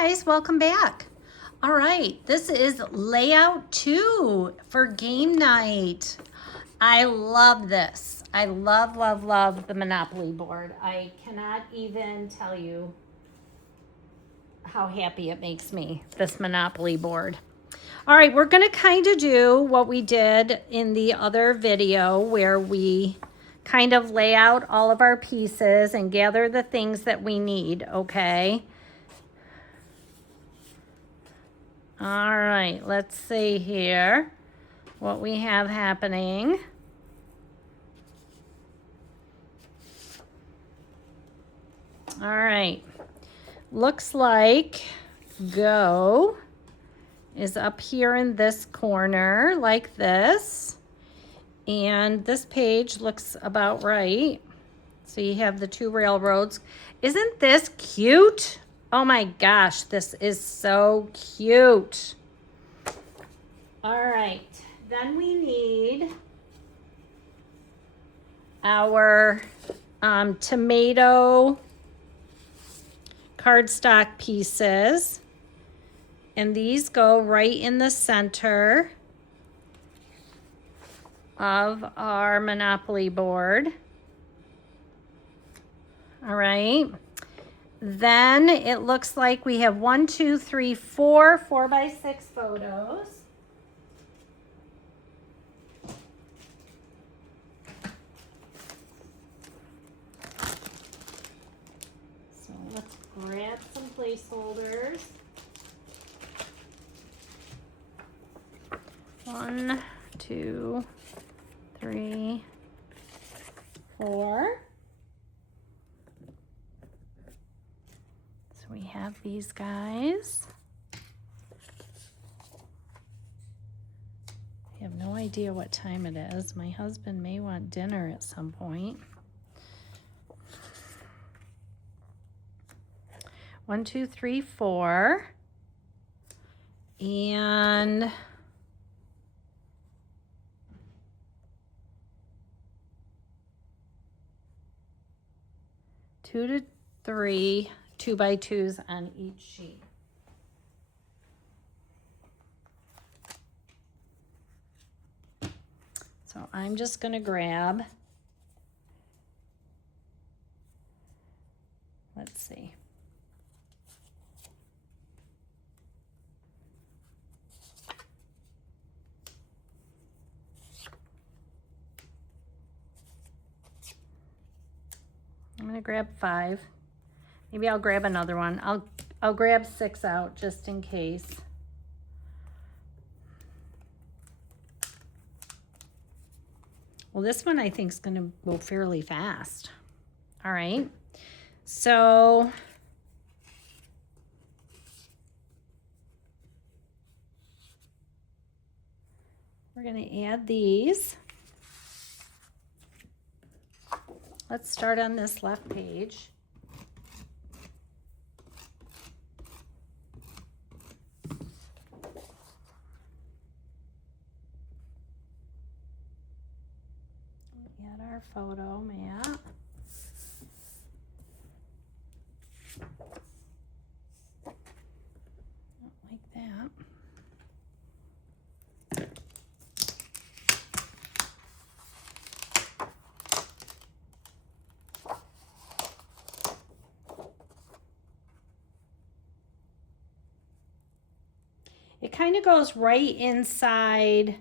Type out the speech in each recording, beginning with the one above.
guys, welcome back. All right, this is layout 2 for game night. I love this. I love the Monopoly board. I cannot even tell you how happy it makes me, this Monopoly board. All right, we're gonna kind of do what we did in the other video where we kind of lay out all of our pieces and gather the things that we need, okay? All right, let's see here what we have happening. All right, looks like go is up here in this corner like this. And this page looks about right. So you have the 2 railroads. Isn't this cute? Oh my gosh, this is so cute. All right, then we need our tomato cardstock pieces. And these go right in the center of our Monopoly board. All right. Then it looks like we have 1, 2, 3, 4 4x6 photos. So let's grab some placeholders. 1, 2, 3, 4. So we have these guys. I have no idea what time it is. My husband may want dinner at some point. 1, 2, 3, 4. And two to 3 2x2s on each sheet. So I'm just going to grab, let's see. I'm going to grab 5. Maybe I'll grab another one. I'll grab 6 out just in case. Well, this one I think is going to go fairly fast. All right. So we're going to add these. Let's start on this left page. Add our photo map. Like that. It kind of goes right inside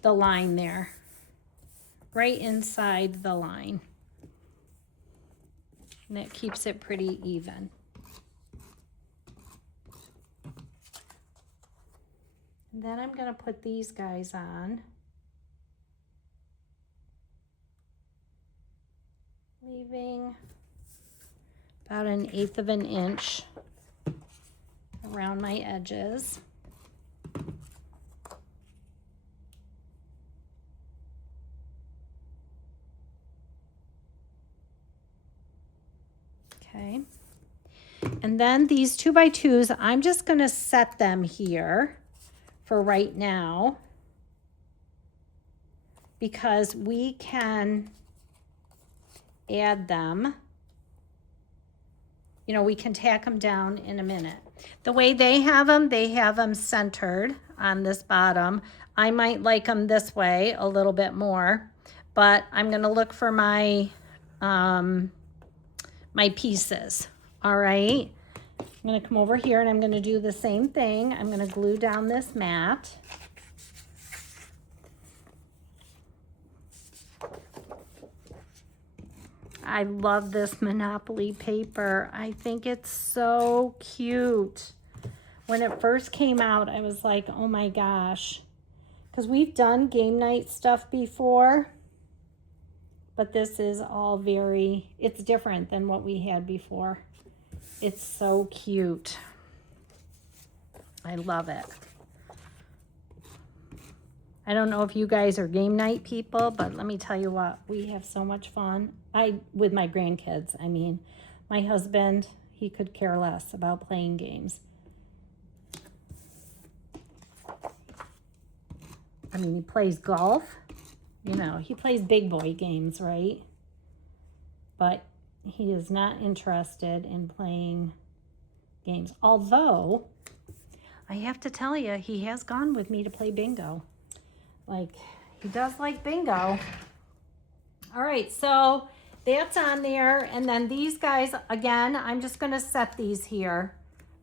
the line there. Right inside the line. And that keeps it pretty even. And then I'm going to put these guys on. Leaving about 1/8 of an inch around my edges. Okay, and then these 2x2s, I'm just going to set them here for right now because we can add them you know, we can tack them down in a minute. The way they have them centered on this bottom. I might like them this way a little bit more, but I'm going to look for my, my pieces. All right. I'm going to come over here and I'm going to do the same thing. I'm going to glue down this mat. I love this Monopoly paper. I think it's so cute. When it first came out, I was like, oh my gosh. Because we've done game night stuff before, but this is all it's different than what we had before. It's so cute. I love it. I don't know if you guys are game night people, but let me tell you what, we have so much fun. With my grandkids, I mean, my husband, he could care less about playing games. I mean, he plays golf, you know, he plays big boy games, right? But he is not interested in playing games. Although, I have to tell you, he has gone with me to play bingo. Like, he does like bingo. All right, so that's on there. And then these guys, again, I'm just gonna set these here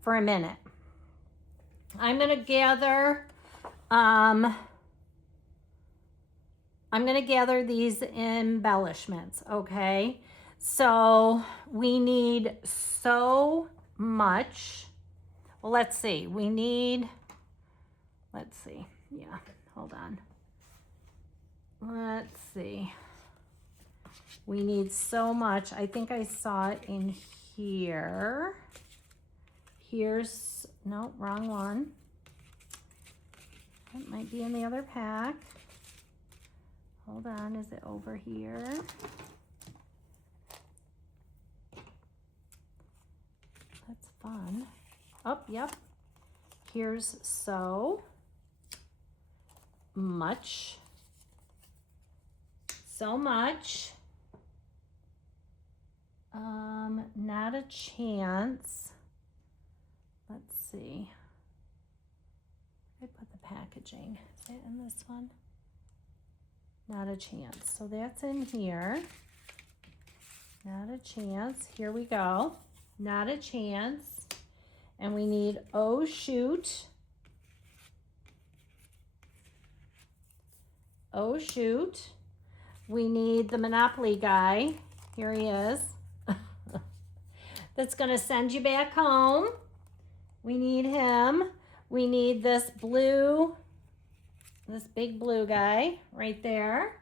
for a minute. I'm gonna gather, these embellishments, okay? So we need so much. Well, let's see, yeah, hold on. Let's see. We need so much. I think I saw it in here. No, wrong one. It might be in the other pack. Hold on, is it over here? That's fun. Oh, yep. Here's so much. So much. Not a chance. Let's see. I put the packaging. Is it in this one? Not a chance. So that's in here. Not a chance. Here we go. Not a chance. And we need oh shoot. Oh shoot. We need the Monopoly guy. Here he is. That's gonna send you back home. We need him. We need this big blue guy right there.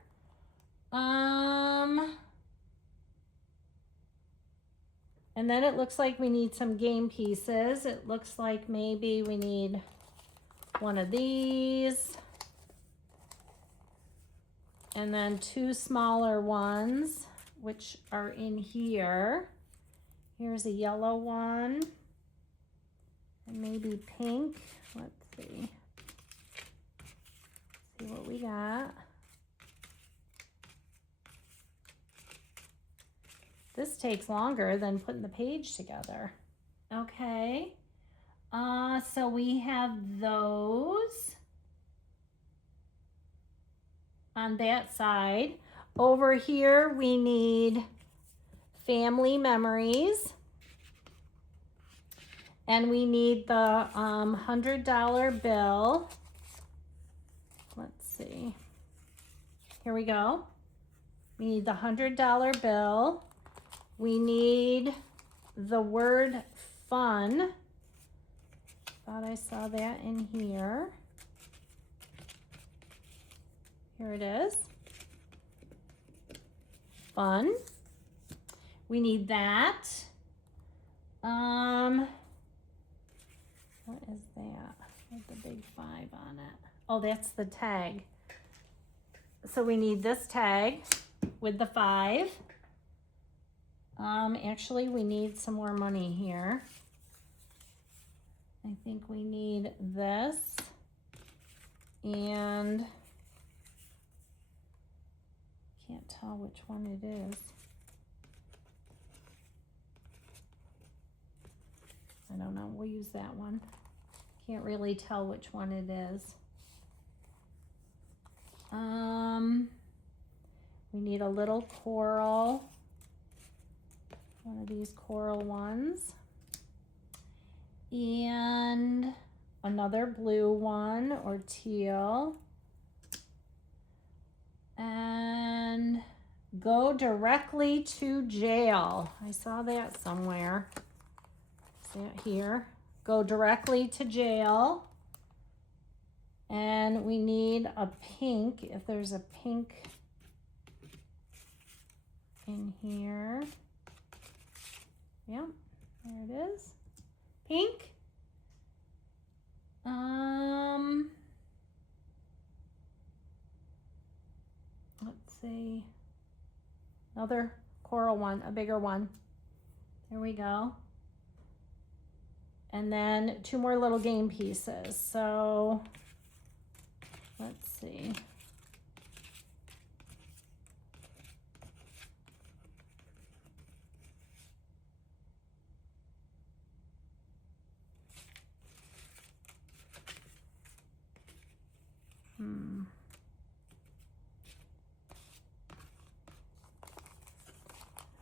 And then it looks like we need some game pieces. It looks like maybe we need one of these. And then two smaller ones, which are in here. Here's a yellow one. And maybe pink. Let's see. See what we got. This takes longer than putting the page together. Okay. So we have those on that side. Over here we need family memories. And we need the $100 bill. Let's see. Here we go. We need the $100 bill. We need the word fun. Thought I saw that in here. Here it is. Fun. We need that. What is that? With the big 5 on it. Oh, that's the tag. So we need this tag with the 5. Actually, we need some more money here. I think we need this and can't tell which one it is. I don't know, we'll use that one. Can't really tell which one it is. We need a little coral, one of these coral ones, and another blue one or teal, and go directly to jail. I saw that somewhere. Is that here? Go directly to jail. And we need a pink, if there's a pink in here. Yep, there it is. Pink. Let's see. Another coral one, a bigger one. There we go. And then 2 more little game pieces. So let's see.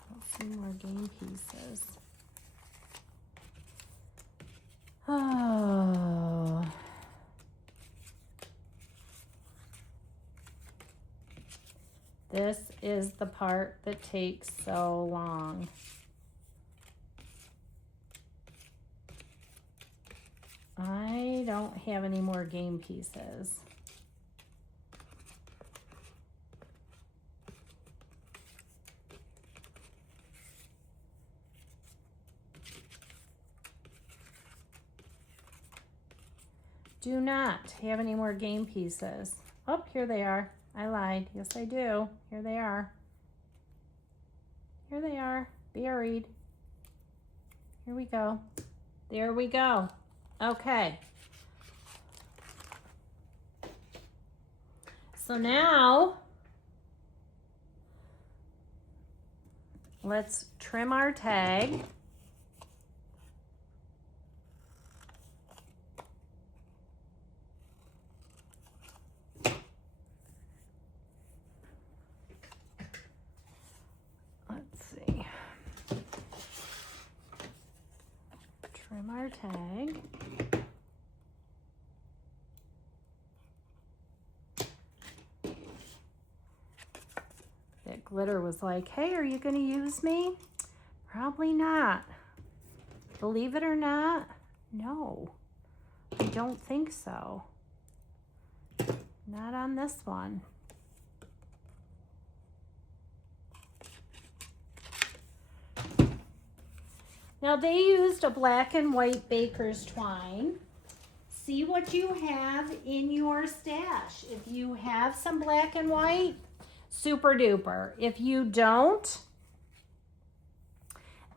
Let's see more game pieces. Oh. This is the part that takes so long. I don't have any more game pieces. Do not have any more game pieces. Oh, here they are. I lied. Yes, I do. Here they are. Here they are, buried. Here we go. There we go. Okay. So now, let's trim our tag. Trim our tag. That glitter was like, hey, are you going to use me? Probably not. Believe it or not, no. I don't think so. Not on this one. Now they used a black and white baker's twine. See what you have in your stash. If you have some black and white, super duper. If you don't,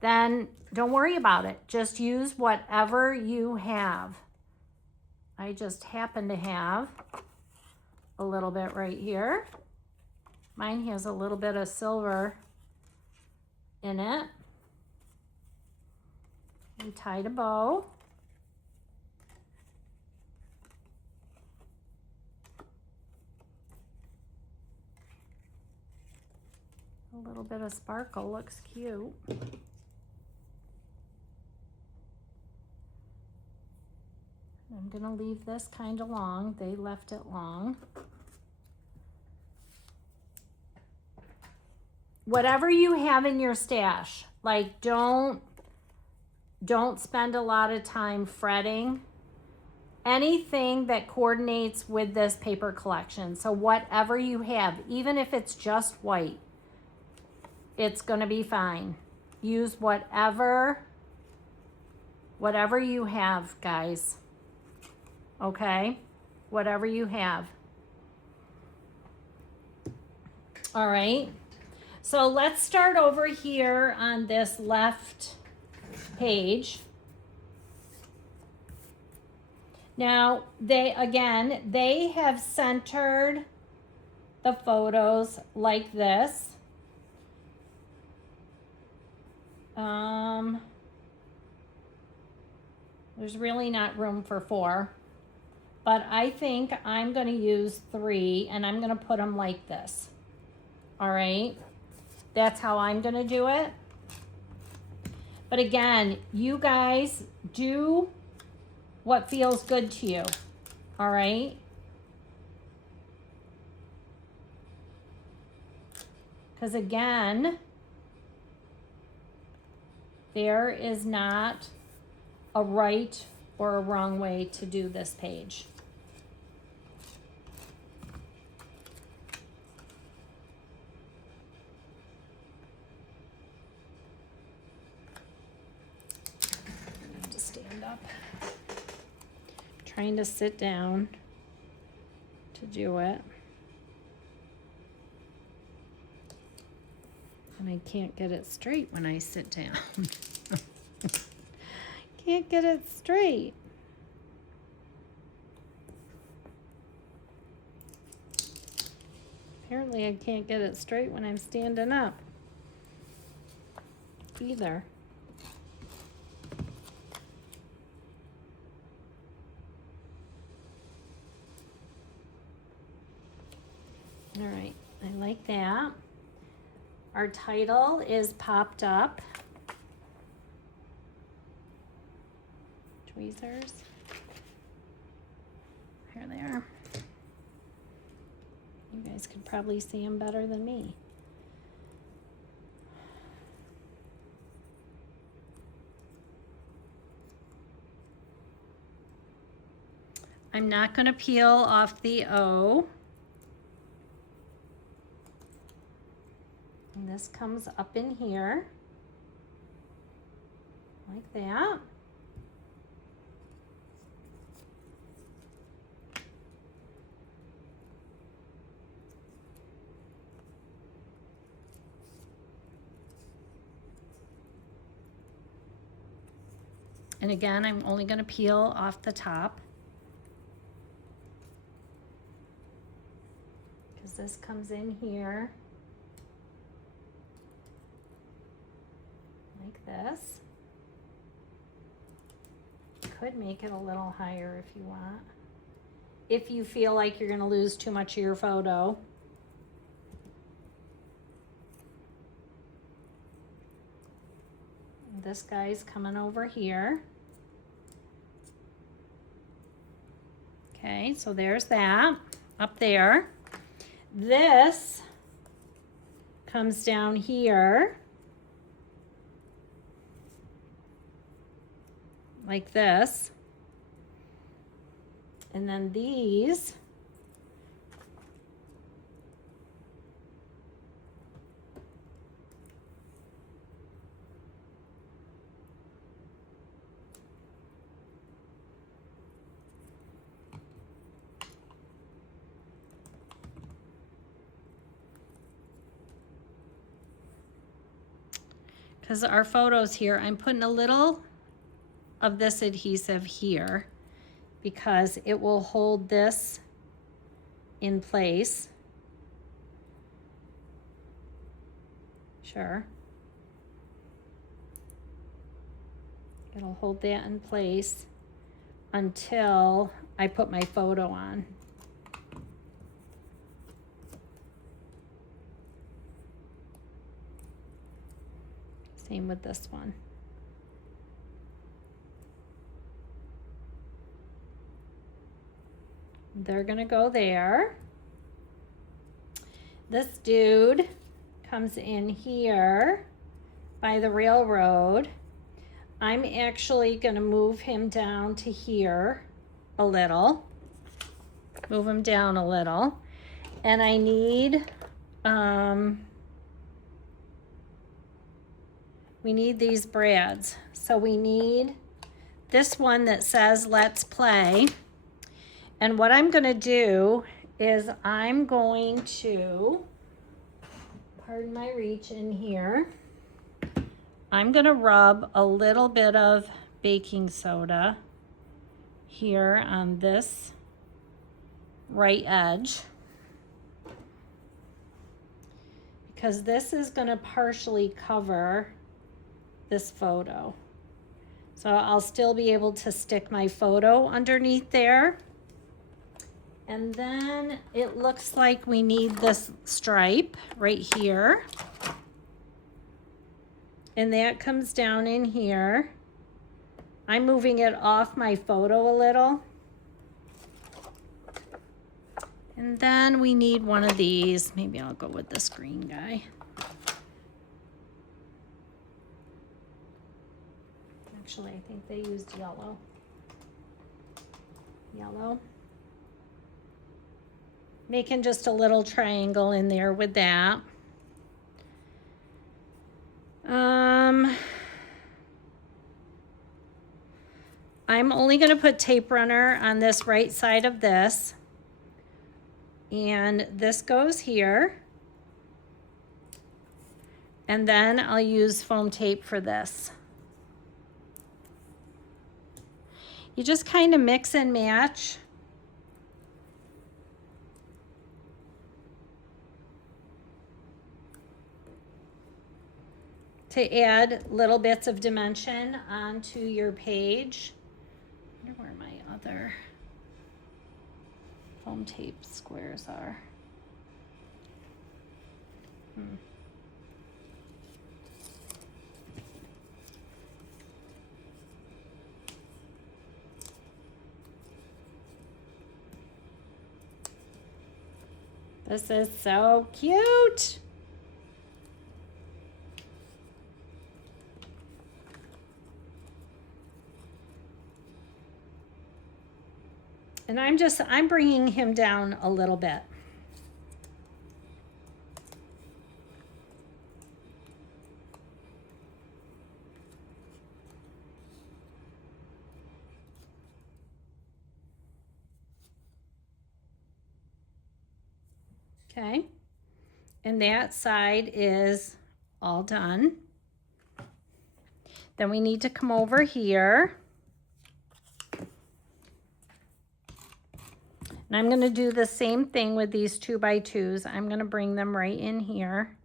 then don't worry about it. Just use whatever you have. I just happen to have a little bit right here. Mine has a little bit of silver in it. We tied a bow. A little bit of sparkle looks cute. I'm gonna leave this kind of long. They left it long. Whatever you have in your stash, like don't spend a lot of time fretting. Anything that coordinates with this paper collection. So whatever you have, even if it's just white, it's gonna be fine. Use whatever you have, guys. Okay? Whatever you have. All right. So let's start over here on this left page. Now, they have centered the photos like this. There's really not room for 4. But I think I'm going to use 3 and I'm going to put them like this. All right. That's how I'm going to do it. But again, you guys do what feels good to you. All right. Because again, there is not a right or a wrong way to do this page. I have to stand up. I'm trying to sit down to do it. And I can't get it straight when I sit down. Can't get it straight. Apparently I can't get it straight when I'm standing up either. All right, I like that. Our title is popped up. Tweezers. Here they are. You guys could probably see them better than me. I'm not going to peel off the O. And this comes up in here, like that. And again, I'm only going to peel off the top, because this comes in here like this. Could make it a little higher if you want, if you feel like you're going to lose too much of your photo. This guy's coming over here. Okay, so there's that up there. This comes down here like this. And then these because our photos here, I'm putting a little of this adhesive here because it will hold this in place. Sure. It'll hold that in place until I put my photo on. Same with this one. They're gonna go there. This dude comes in here by the railroad. I'm actually gonna move him down to here a little. Move him down a little. And I need, we need these brads. So we need this one that says let's play. And what I'm gonna do is I'm going to, pardon my reach in here, I'm gonna rub a little bit of baking soda here on this right edge, because this is gonna partially cover this photo. So I'll still be able to stick my photo underneath there. And then it looks like we need this stripe right here. And that comes down in here. I'm moving it off my photo a little. And then we need one of these. Maybe I'll go with this green guy. Actually, I think they used yellow. Yellow. Making just a little triangle in there with that. I'm only going to put tape runner on this right side of this. And this goes here. And then I'll use foam tape for this. You just kind of mix and match. To add little bits of dimension onto your page. I wonder where my other foam tape squares are. This is so cute. And I'm bringing him down a little bit. Okay. And that side is all done. Then we need to come over here. And I'm going to do the same thing with these 2x2s. I'm going to bring them right in here.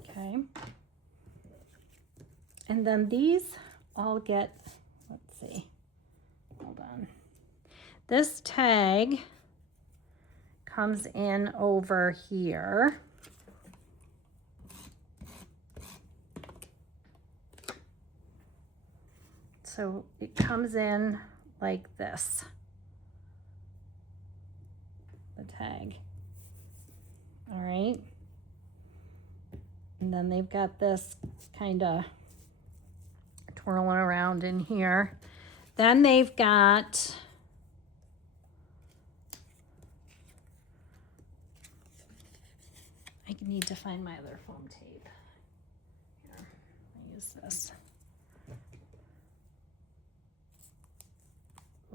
Okay. And then these all get, let's see, hold on. This tag comes in over here. So it comes in like this, the tag. All right. And then they've got this kind of twirling around in here. Then they've got I need to find my other foam tape. Here, I'll use this.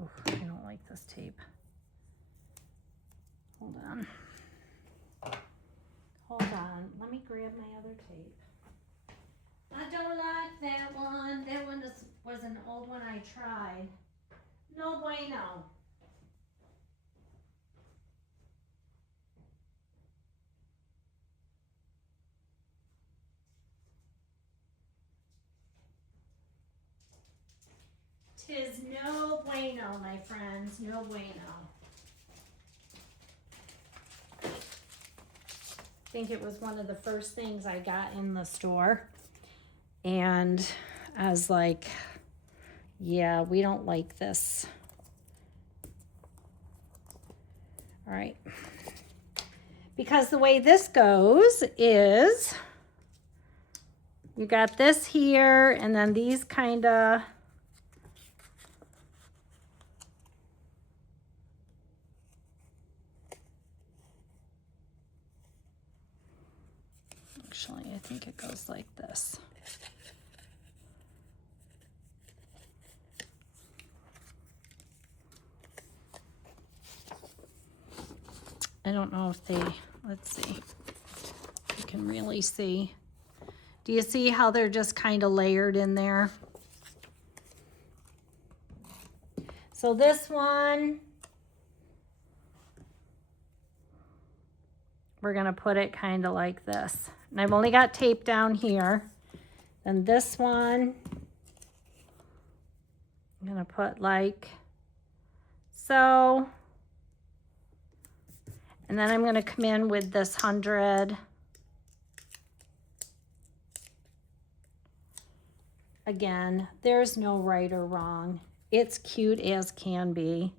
Oof, I don't like this tape. Hold on. Hold on. Let me grab my other tape. I don't like that one. That one was an old one I tried. No bueno. Tis no bueno, my friends, no bueno. I think it was one of the first things I got in the store. And I was like, yeah, we don't like this. All right. Because the way this goes is you got this here, and then these kind of actually, I think it goes like this. I don't know if they, let's see, you can really see. Do you see how they're just kind of layered in there? So this one, we're going to put it kind of like this. And I've only got tape down here. And this one, I'm going to put like so. And then I'm going to come in with this 100. Again, there's no right or wrong. It's cute as can be.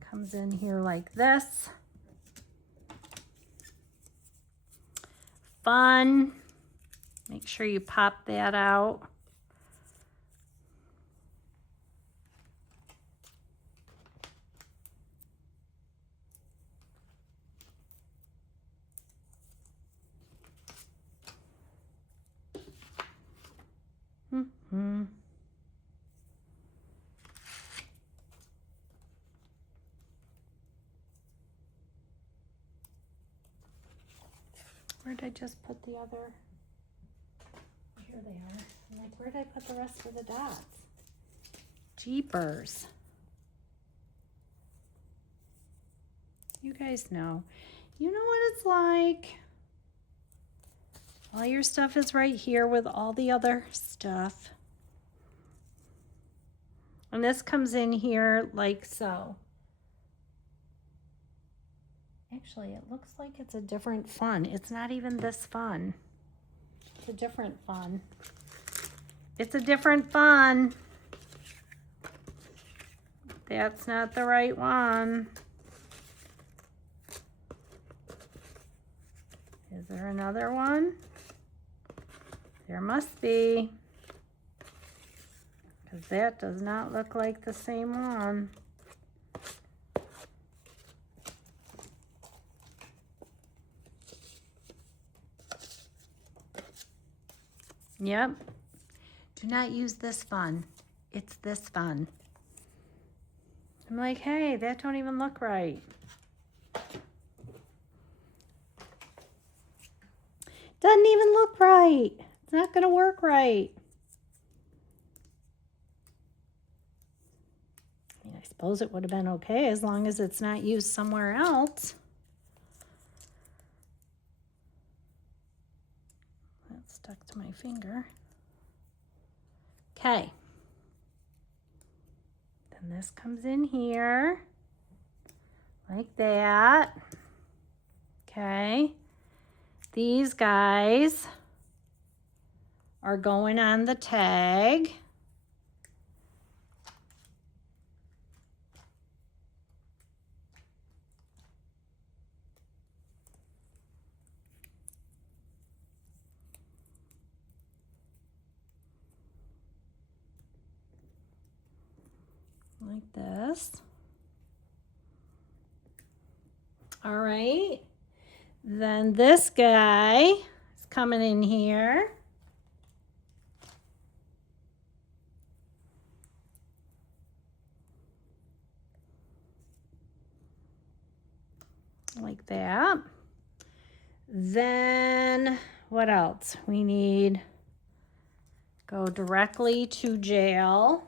Comes in here like this. Fun. Make sure you pop that out. Where did I just put the other? Here they are. I'm like, where did I put the rest of the dots? Jeepers. You guys know. You know what it's like. All your stuff is right here with all the other stuff. And this comes in here like so. Actually, it looks like it's a different fun. It's not even this fun. It's a different fun. It's a different fun. That's not the right one. Is there another one? There must be. Because that does not look like the same one. Yep. Do not use this fun. It's this fun. I'm like, hey, that don't even look right. Doesn't even look right. It's not going to work right. I mean, I suppose it would have been okay as long as it's not used somewhere else. That's stuck to my finger. Okay. Then this comes in here like that. Okay. These guys are going on the tag. Like this. All right. Then this guy is coming in here. Like that. Then what else? We need go directly to jail.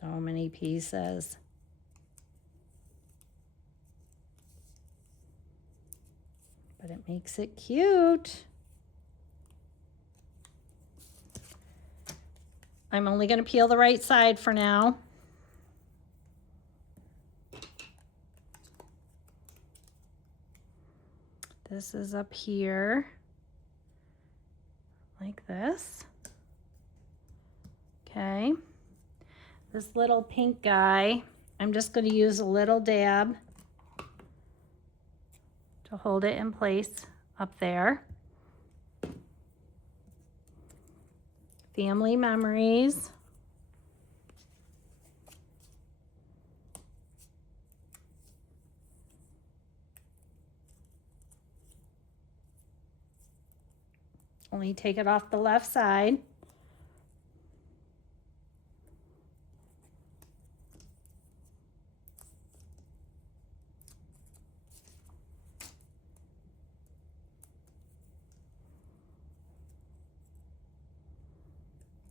So many pieces. But it makes it cute. I'm only going to peel the right side for now. This is up here like this. Okay. This little pink guy, I'm just going to use a little dab to hold it in place up there. Family memories. Only take it off the left side.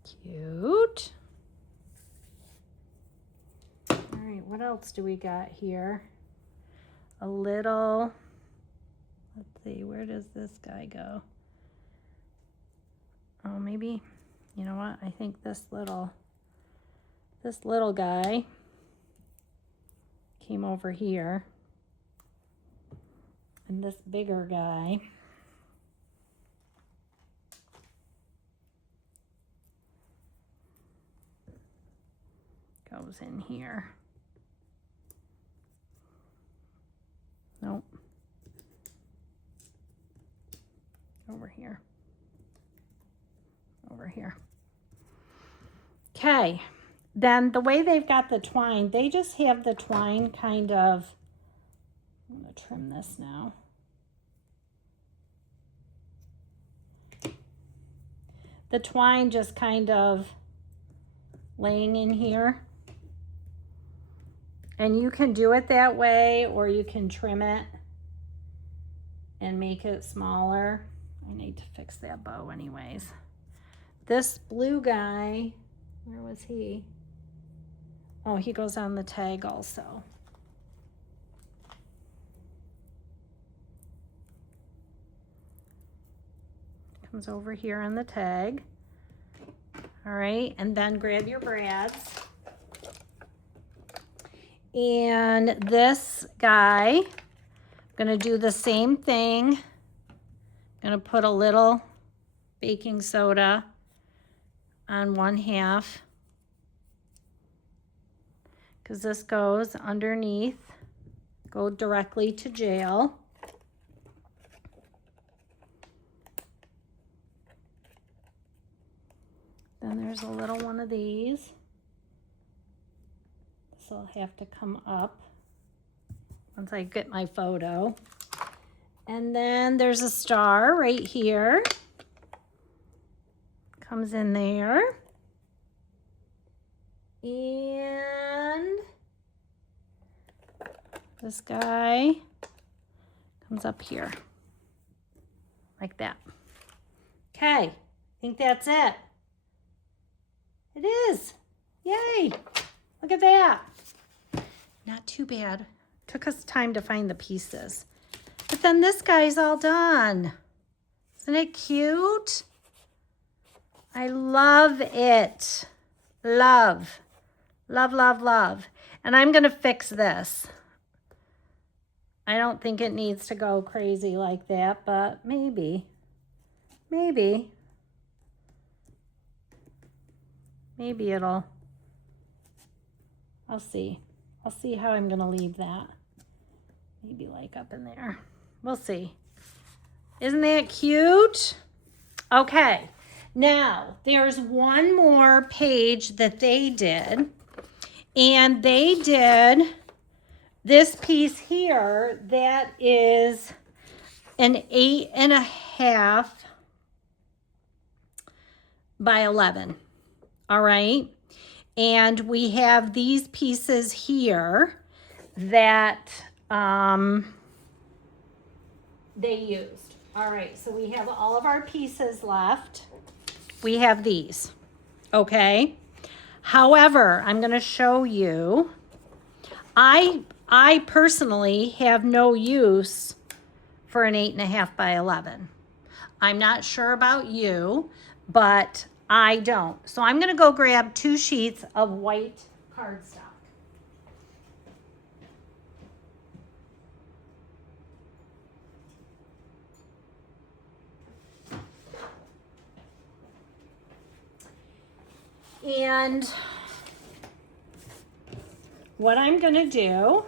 Cute. All right, what else do we got here? A little, let's see, where does this guy go? Oh, maybe, you know what? I think this little guy came over here. And this bigger guy goes in here. Nope. Over here. Over here. Okay. Then the way they've got the twine, they just have the twine kind of, I'm going to trim this now. The twine just kind of laying in here. And you can do it that way, or you can trim it and make it smaller. I need to fix that bow anyways. This blue guy, where was he? Oh, he goes on the tag also. Comes over here on the tag. All right, and then grab your brads. And this guy, I'm gonna do the same thing. I'm gonna put a little baking soda on 1/2, because this goes underneath, go directly to jail. Then there's a little one of these. This will have to come up once I get my photo. And then there's a star right here. Comes in there. And this guy comes up here. Like that. Okay, I think that's it. It is. Yay. Look at that. Not too bad. Took us time to find the pieces. But then this guy's all done. Isn't it cute? I love it. Love. Love, love, love. And I'm going to fix this. I don't think it needs to go crazy like that, but maybe. Maybe. Maybe it'll, I'll see. I'll see how I'm gonna leave that. Maybe like up in there. We'll see. Isn't that cute? Okay, now there's one more page that they did. And they did this piece here that is an 8.5 by 11. All right, and we have these pieces here that they used. All right, so we have all of our pieces left. We have these, okay? However, I'm gonna show you, I personally have no use for an 8.5 by 11. I'm not sure about you, but I don't. So I'm going to go grab 2 sheets of white cardstock. And what I'm going to do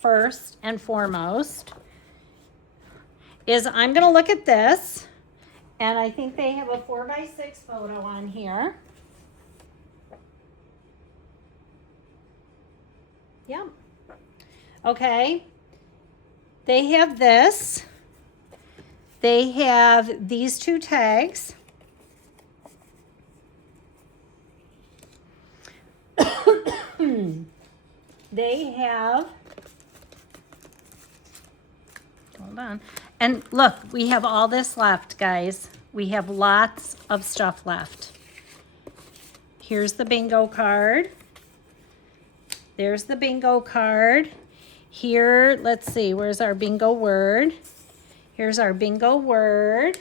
first and foremost is I'm going to look at this. And I think they have a 4x6 photo on here. Yep. Okay. They have this. They have these 2 tags. They have, hold on. And look, we have all this left, guys. We have lots of stuff left. Here's the bingo card. There's the bingo card. Here, let's see, where's our bingo word? Here's our bingo word.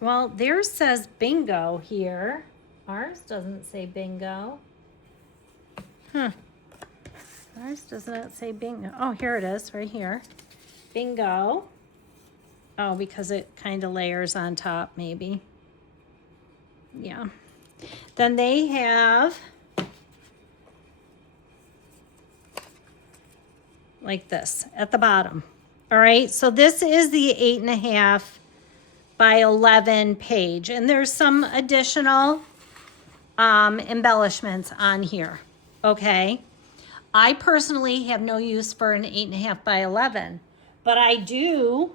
Well, theirs says bingo here. Ours doesn't say bingo. Ours does not say bingo. Oh, here it is, right here. Bingo. Oh, because it kind of layers on top, maybe. Yeah. Then they have like this at the bottom. All right, so this is the 8.5 by 11 page, and there's some additional embellishments on here. Okay, I personally have no use for an 8.5 by 11, but I do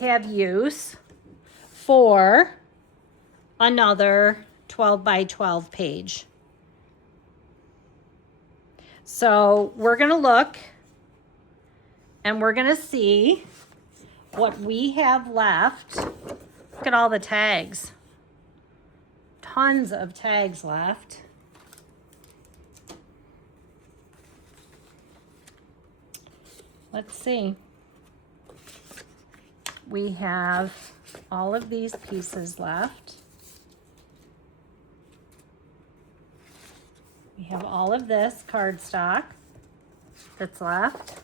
have use for another 12 by 12 page. So we're gonna look and we're gonna see what we have left. Look at all the tags. Tons of tags left. Let's see. We have all of these pieces left. We have all of this cardstock that's left.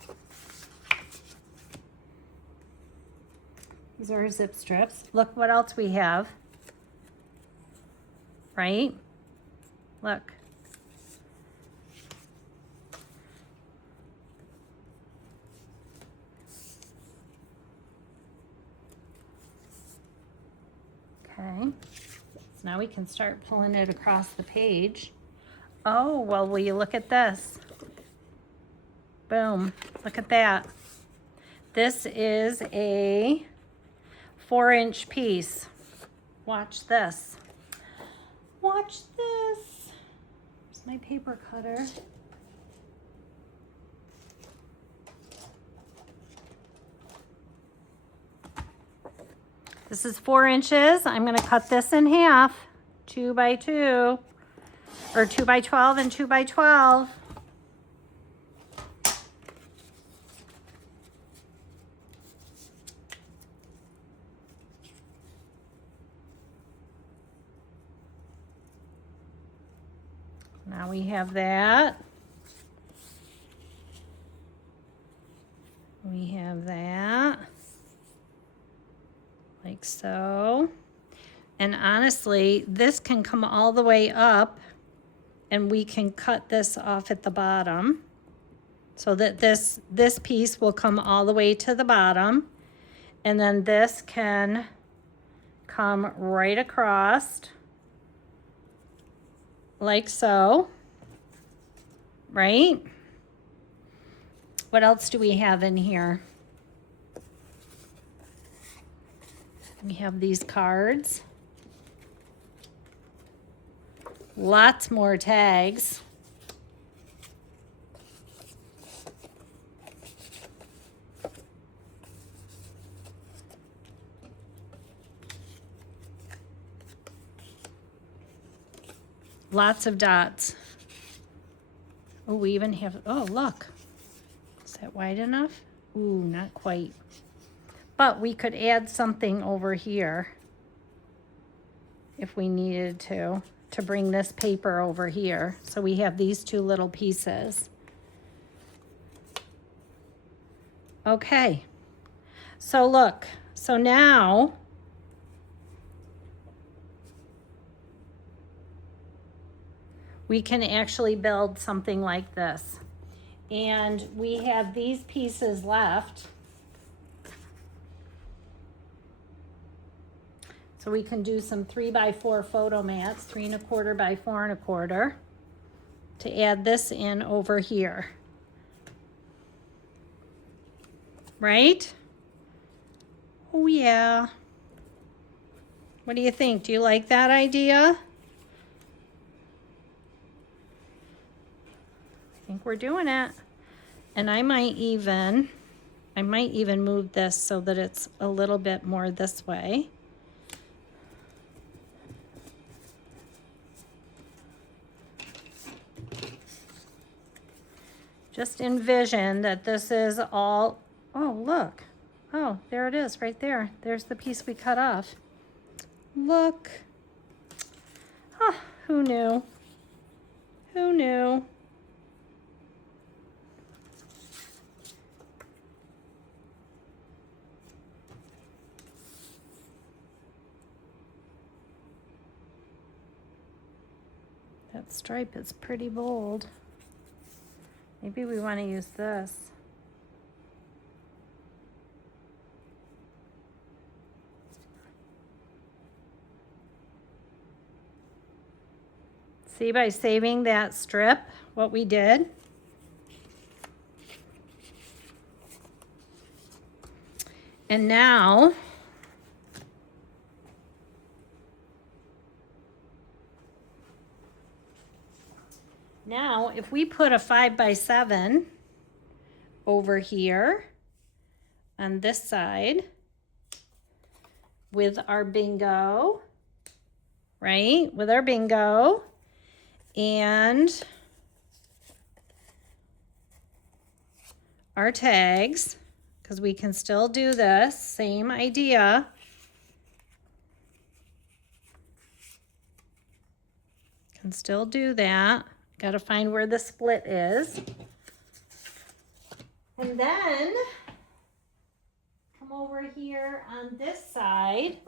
These are zip strips. Look what else we have. Right? Look. Okay. So now we can start pulling it across the page. Oh, well, will you look at this? Boom. Look at that. This is a 4-inch piece. Watch this. Watch this. Where's my paper cutter? This is 4 inches. I'm going to cut this in half, 2 by 2, or 2 by 12 and 2 by 12. Now we have that. We have that. Like so. And honestly, this can come all the way up and we can cut this off at the bottom so that this piece will come all the way to the bottom. And then this can come right across like so, right? What else do we have in here? We have these cards. Lots more tags. Lots of dots. Oh, we even have, oh, look. Is that wide enough? Ooh, not quite. But we could add something over here if we needed to bring this paper over here. So we have these two little pieces. Okay. So look, so now we can actually build something like this. And we have these pieces left. So we can do some 3x4 photo mats, 3 1/4 by 4 1/4, to add this in over here. Right? Oh yeah. What do you think? Do you like that idea? I think we're doing it. And I might even I might even move this so that it's a little bit more this way. Just envision that this is all, oh, look. Oh, there it is right there. There's the piece we cut off. Look. Oh, who knew? Who knew? That stripe is pretty bold. Maybe we want to use this. See, by saving that strip, what we did. And now, if we put a 5x7 over here on this side with our bingo, right? With our bingo and our tags, because we can still do this, same idea. Can still do that. Got to find where the split is. And then come over here on this side.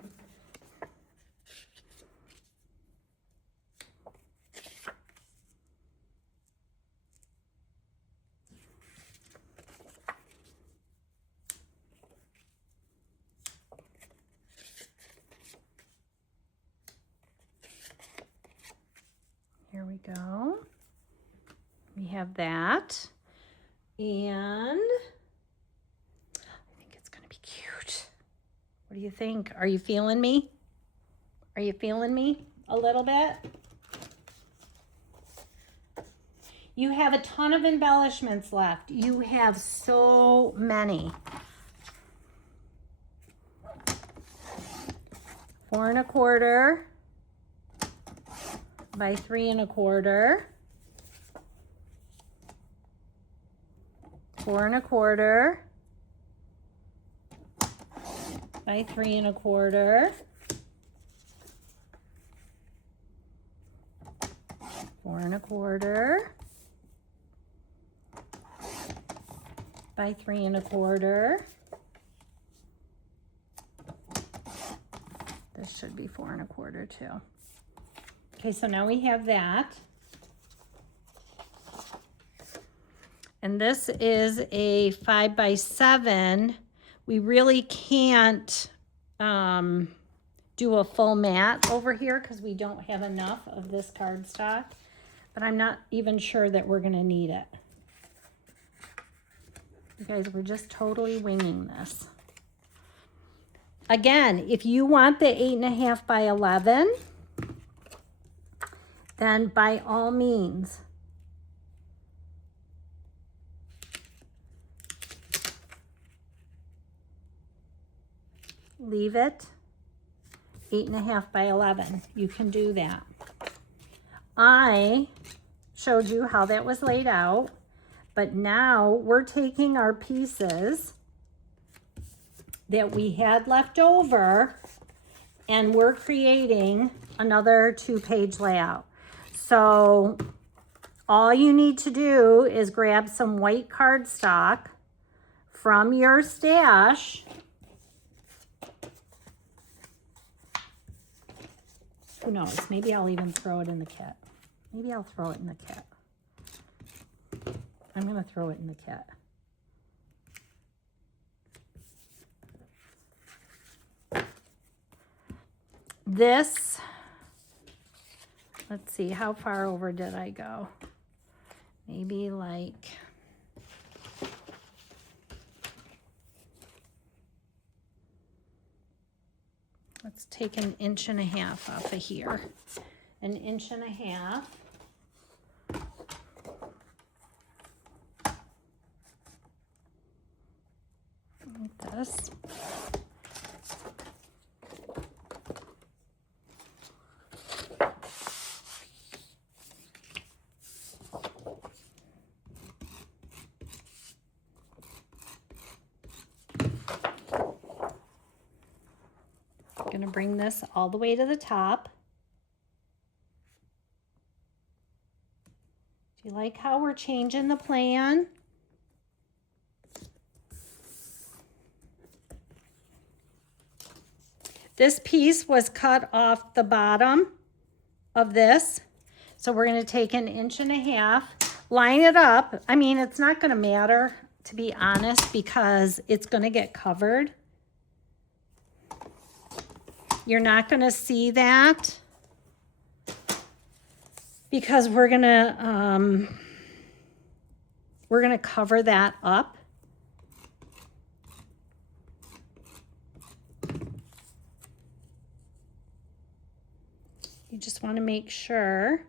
Here we go. We have that. And I think it's going to be cute. What do you think? Are you feeling me? Are you feeling me a little bit? You have a ton of embellishments left. You have so many. 4 1/4 by 3 1/4. 4 1/4 by 3 1/4. 4 1/4 by 3 1/4. This should be 4 1/4 too. Okay, so now we have that. And this is a 5x7. We really can't do a full mat over here because we don't have enough of this cardstock. But I'm not even sure that we're going to need it. You guys, we're just totally winging this. Again, if you want the 8 1/2 by 11, then by all means, leave it 8 1/2 by 11. You can do that. I showed you how that was laid out, but now we're taking our pieces that we had left over and we're creating another 2-page layout. So all you need to do is grab some white cardstock from your stash. Who knows? Maybe I'll even throw it in the kit. Maybe I'll throw it in the kit. I'm going to throw it in the kit. This, let's see, how far over did I go? Maybe like, let's take 1.5 inches off of here. 1.5 inches. this. I'm going to bring this all the way to the top. Do you like how we're changing the plan? This piece was cut off the bottom of this. So we're going to take 1.5 inches, line it up. I mean, it's not going to matter, to be honest, because it's going to get covered. You're not going to see that because we're going to cover that up. You just want to make sure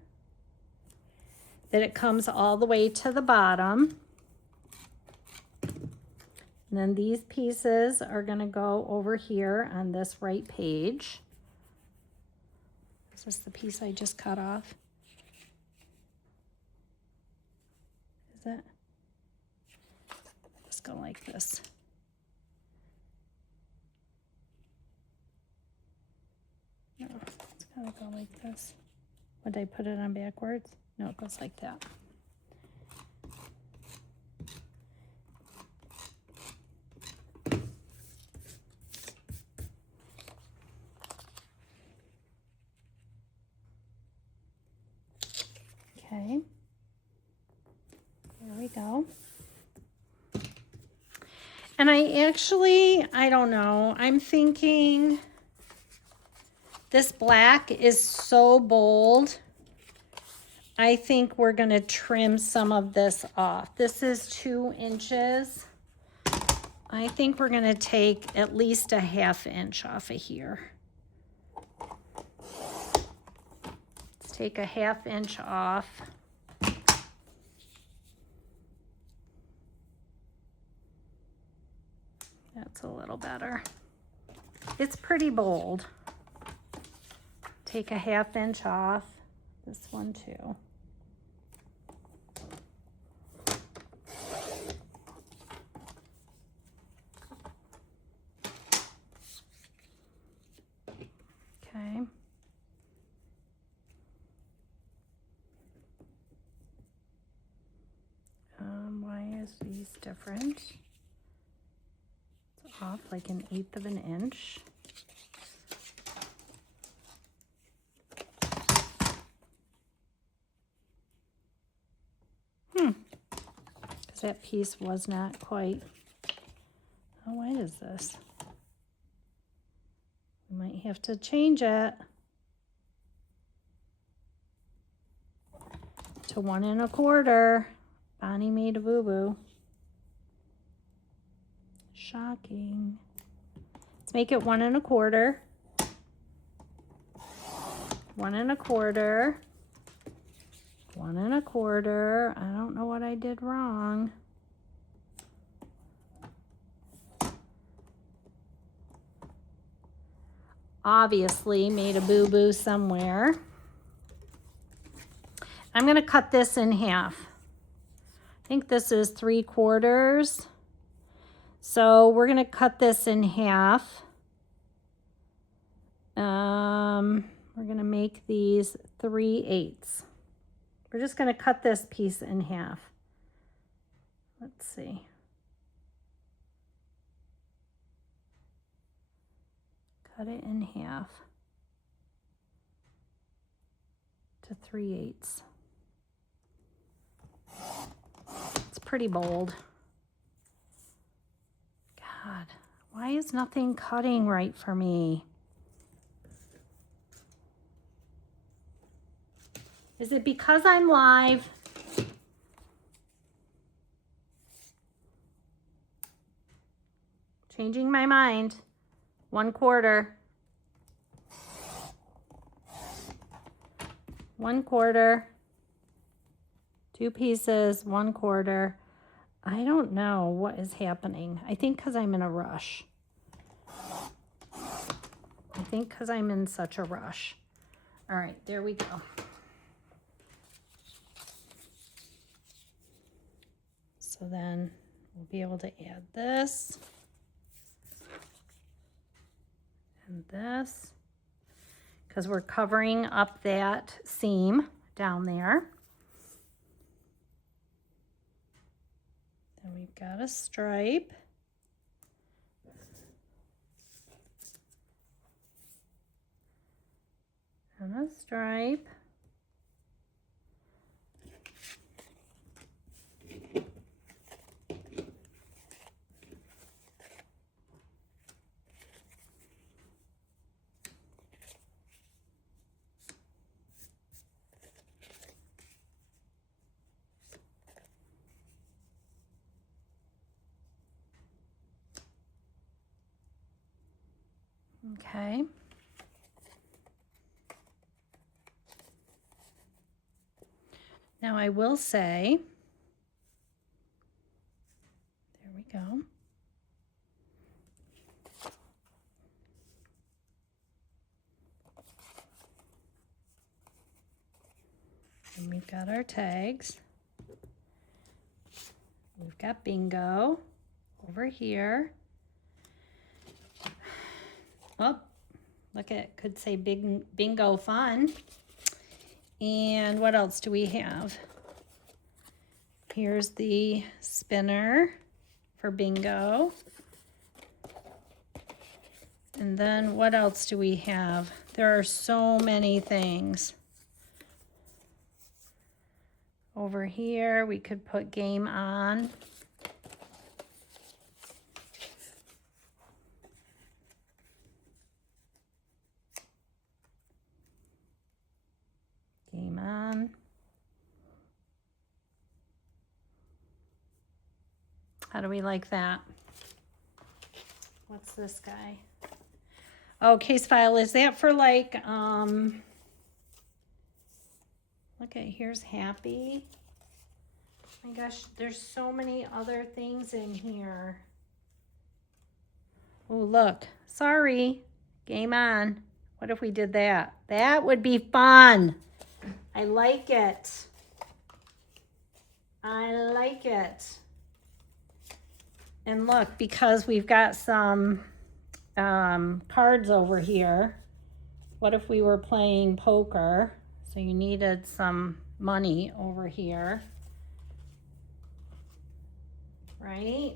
that it comes all the way to the bottom. And then these pieces are going to go over here on this right page. Is this the piece I just cut off? Is it? Just go like this. No, it's gotta go like this. Would I put it on backwards? No, it goes like that. Okay. There we go. And I don't know, I'm thinking this black is so bold. I think we're going to trim some of this off. This is 2 inches. I think we're going to take at least 1/2 inch off of here. Let's take 1/2 inch off. That's a little better. It's pretty bold. Take 1/2 inch off. This one too. Okay. Why is these different? It's off like 1/8 of an inch. Because that piece was not quite. Oh, why is this? We might have to change it to 1 1/4. Bonnie made a boo-boo. Shocking. Let's make it 1 1/4. 1 1/4. 1 1/4. I don't know what I did wrong. Obviously made a boo-boo somewhere. I'm going to cut this in half. I think this is 3/4. So we're going to cut this in half. We're going to make these 3/8. We're just going to cut this piece in half. Let's see. Cut it in half to 3/8. It's pretty bold. God, why is nothing cutting right for me? Is it because I'm live? Changing my mind. 1/4. 1/4. 2 pieces, 1/4. I don't know what is happening. I think because I'm in a rush. I think because I'm in such a rush. All right, there we go. So then we'll be able to add this and this because we're covering up that seam down there. Then we've got a stripe. And a stripe. Okay. Now I will say, there we go. And we've got our tags. We've got bingo over here. Oh, look at, could say bingo fun. And what else do we have? Here's the spinner for bingo. And then what else do we have? There are so many things. Over here, we could put game on. Game on. How do we like that? What's this guy? Oh, case file. Is that for like, look at, here's happy. Oh my gosh, there's so many other things in here. Oh, look, sorry, game on. What if we did that? That would be fun. I like it. I like it. And look, because we've got some cards over here. What if we were playing poker? So you needed some money over here, right?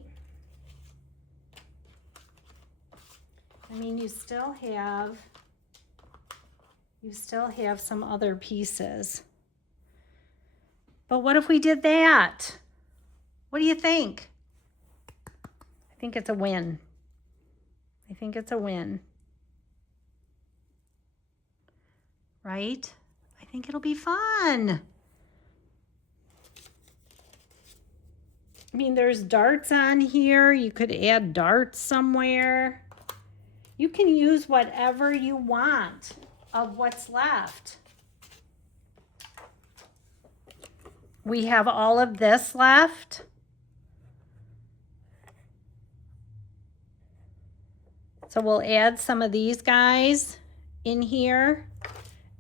I mean, you still have some other pieces. But what if we did that? What do you think? I think it's a win. I think it's a win. Right? I think it'll be fun. I mean, there's darts on here. You could add darts somewhere. You can use whatever you want of what's left. We have all of this left. So we'll add some of these guys in here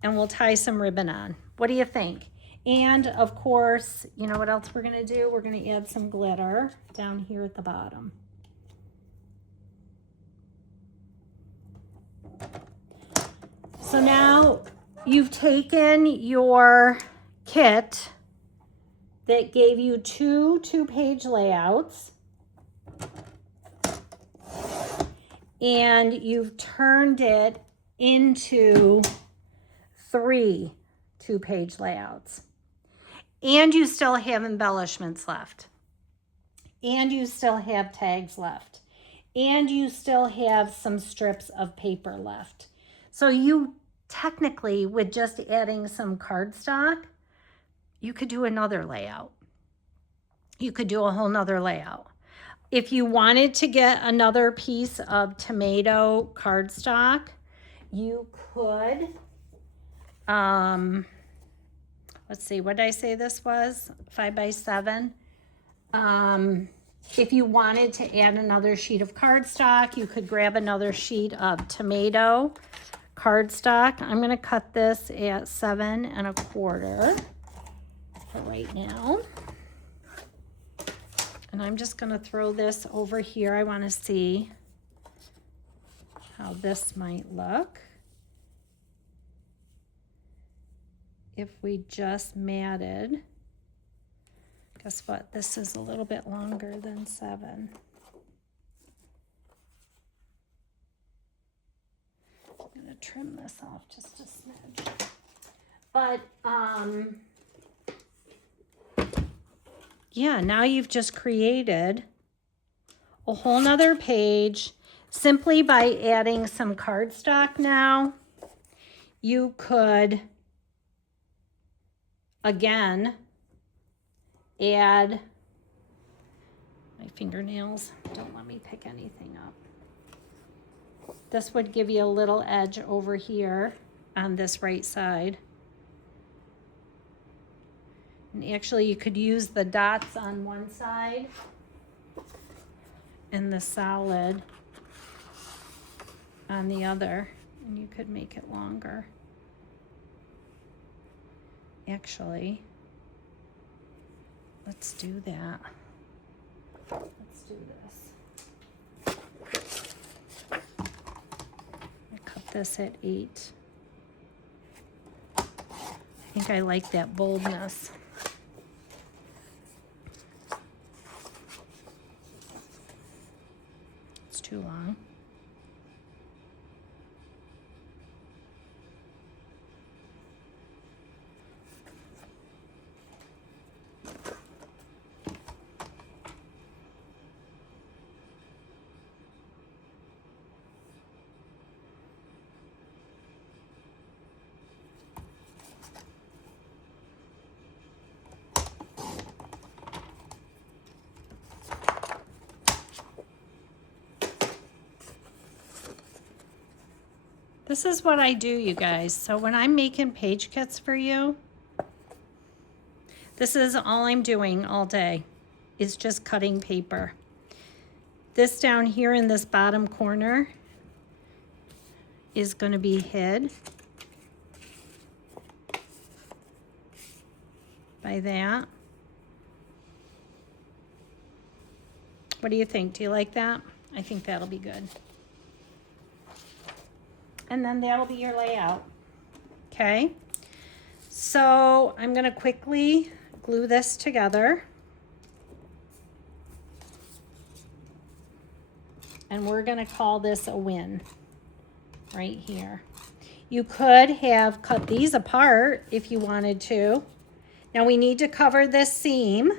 and we'll tie some ribbon on. What do you think? And of course, you know what else we're gonna do? We're gonna add some glitter down here at the bottom. So now you've taken your kit that gave you two-page layouts and you've turned it into 3 two-page layouts. And you still have embellishments left. And you still have tags left. And you still have some strips of paper left. So you technically, with just adding some cardstock, you could do another layout. You could do a whole nother layout. If you wanted to get another piece of tomato cardstock, you could, let's see, what did I say this was? 5 by 7. If you wanted to add another sheet of cardstock, you could grab another sheet of tomato cardstock. I'm going to cut this at 7 1/4 for right now. And I'm just going to throw this over here. I want to see how this might look if we just matted. Guess what? This is a little bit longer than 7. I'm going to trim this off just a smidge. But, yeah, now you've just created a whole nother page simply by adding some cardstock. Now you could, again, add, my fingernails don't let me pick anything up. This would give you a little edge over here on this right side. And actually you could use the dots on one side and the solid on the other, and you could make it longer. Actually, let's do that. Let's do this. I cut this at 8. I think I like that boldness. It's too long. This is what I do, you guys. So when I'm making page kits for you, this is all I'm doing all day, is just cutting paper. This down here in this bottom corner is going to be hid by that. What do you think? Do you like that? I think that'll be good. And then that'll be your layout. Okay. So I'm going to quickly glue this together. And we're going to call this a win right here. You could have cut these apart if you wanted to. Now we need to cover this seam.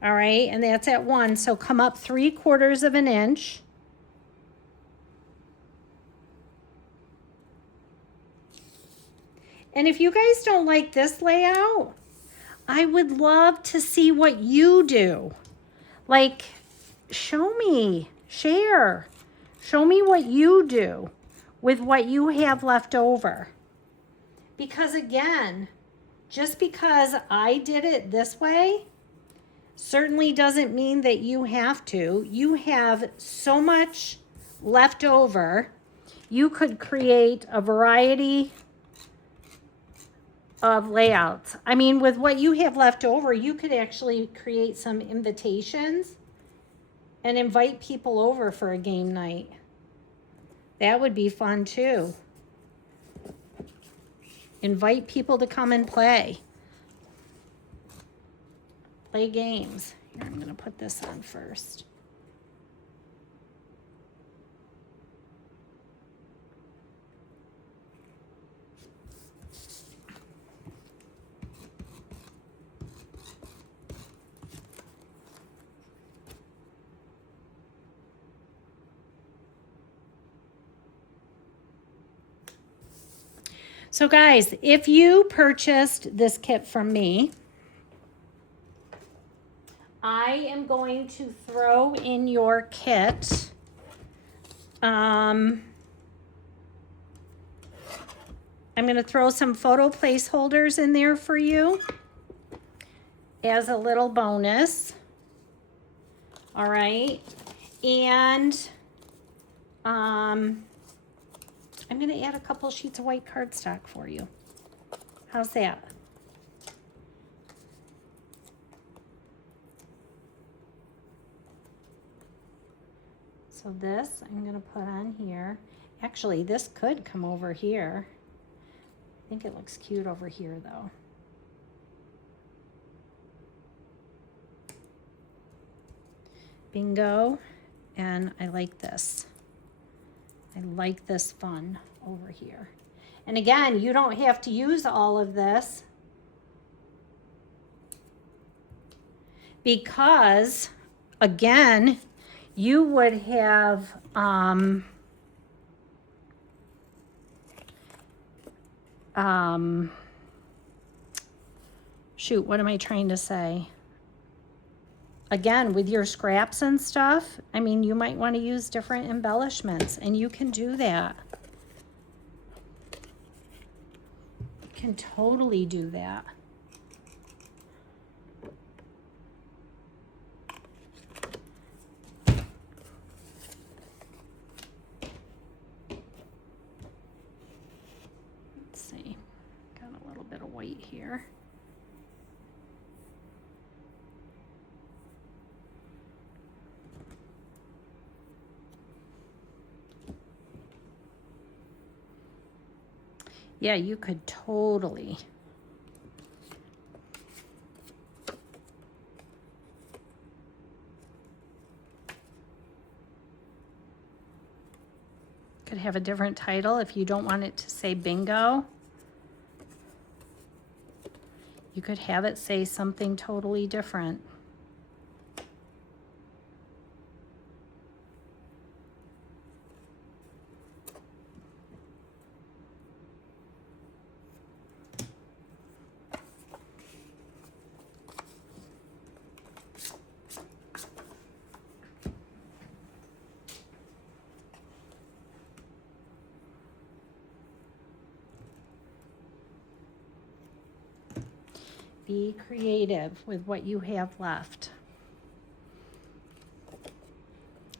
All right, and that's at 1. So come up 3/4 of an inch. And if you guys don't like this layout, I would love to see what you do. Like, show me, share. Show me what you do with what you have left over. Because again, just because I did it this way certainly doesn't mean that you have to. You have so much left over. You could create a variety of layouts. I mean, with what you have left over, you could actually create some invitations and invite people over for a game night. That would be fun too. Invite people to come and play. Play games. Here, I'm going to put this on first. So guys, if you purchased this kit from me, I am going to throw in your kit I'm going to throw some photo placeholders in there for you. as a little bonus. All right. And I'm going to add a couple sheets of white cardstock for you. How's that? So this I'm going to put on here. Actually, this could come over here. I think it looks cute over here though. Bingo. And I like this. I like this fun over here. And again, you don't have to use all of this because, again, you would have shoot, what am I trying to say? Again, with your scraps and stuff, I mean, you might want to use different embellishments, and you can do that. You can totally do that. Let's see, got a little bit of white here. Yeah, you could totally. Could have a different title if you don't want it to say bingo. You could have it say something totally different. Be creative with what you have left.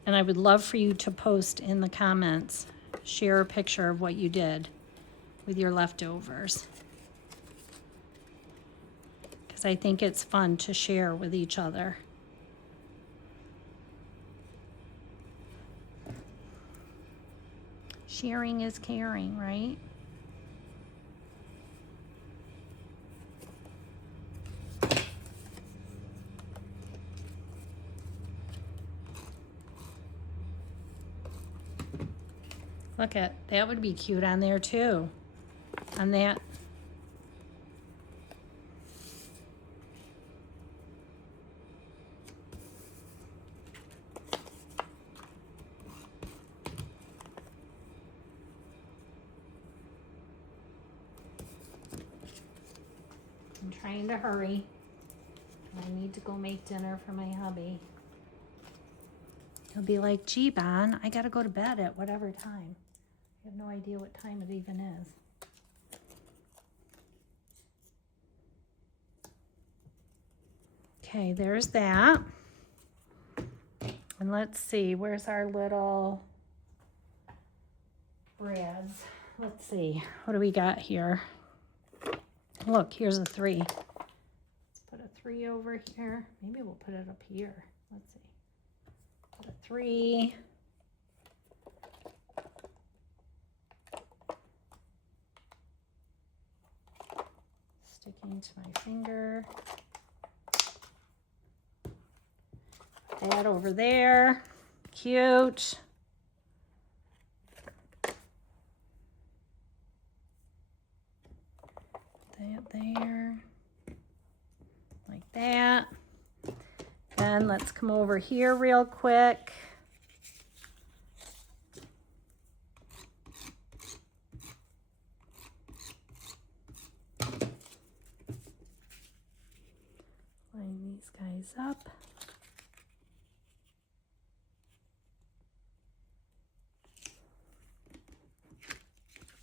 And I would love for you to post in the comments, share a picture of what you did with your leftovers. Because I think it's fun to share with each other. Sharing is caring, right? Look at that, would be cute on there too. On that. I'm trying to hurry. I need to go make dinner for my hubby. He'll be like, gee, Bon, I gotta go to bed at whatever time. I have no idea what time it even is. Okay, there's that. And let's see, where's our little brads? Let's see, what do we got here? Look, here's a 3. Let's put a 3 over here. Maybe we'll put it up here. Let's see. Put a 3. Sticking to my finger. That over there. Cute. That there. Like that. Then let's come over here real quick. Line these guys up.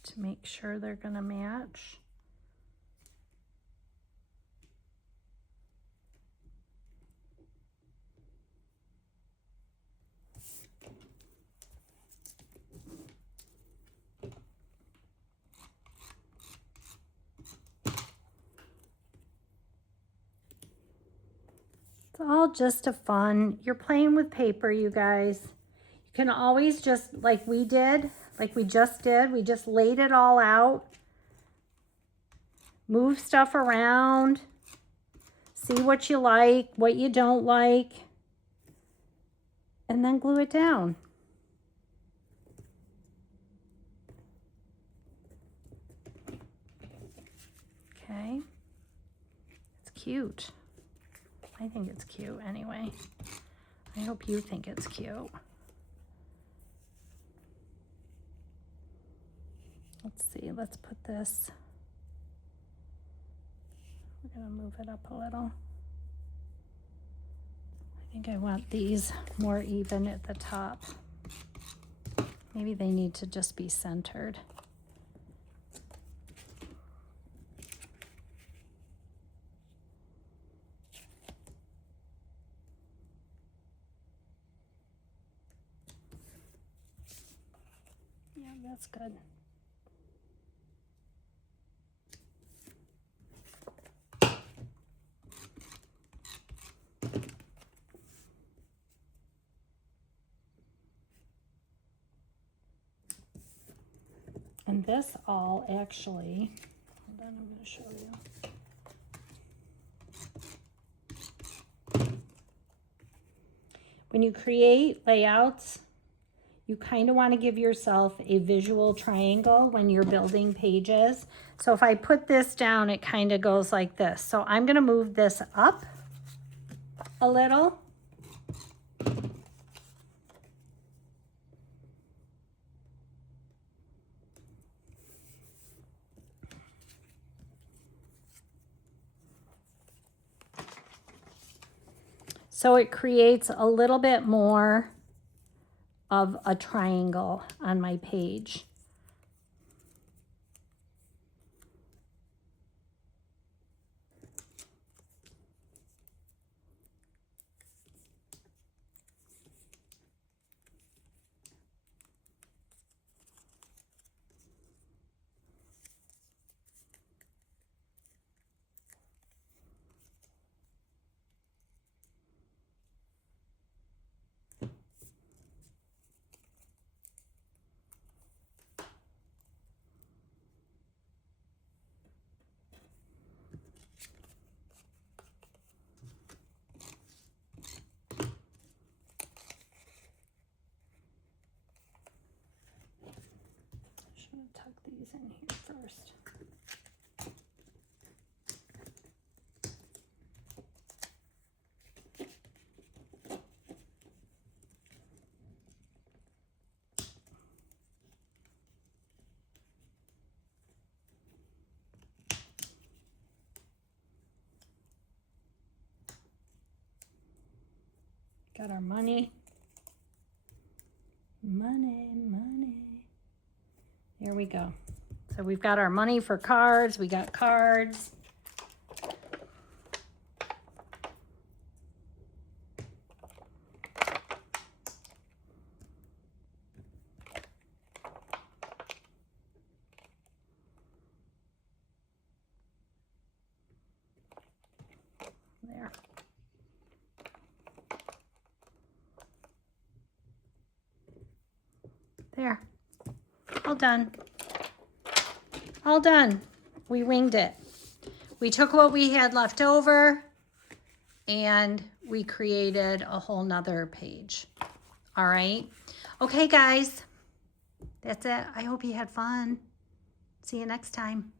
To make sure they're gonna match. It's all just a fun. You're playing with paper, you guys. You can always just, like we did, like we just did, we just laid it all out. Move stuff around. See what you like, what you don't like. And then glue it down. Okay. It's cute. I think it's cute anyway. I hope you think it's cute. Let's see, let's put this. We're gonna move it up a little. I think I want these more even at the top. Maybe they need to just be centered. Yeah, that's good. And this all actually, hold on, I'm going to show you. When you create layouts, you kind of want to give yourself a visual triangle when you're building pages. So if I put this down, it kind of goes like this. So I'm going to move this up a little. So it creates a little bit more of a triangle on my page. Tuck these in here first. Got our money. Money, money. There we go. So we've got our money for cards. We got cards. There. There. All done. All done. We winged it. We took what we had left over and we created a whole nother page. All right. Okay, guys. That's it. I hope you had fun. See you next time.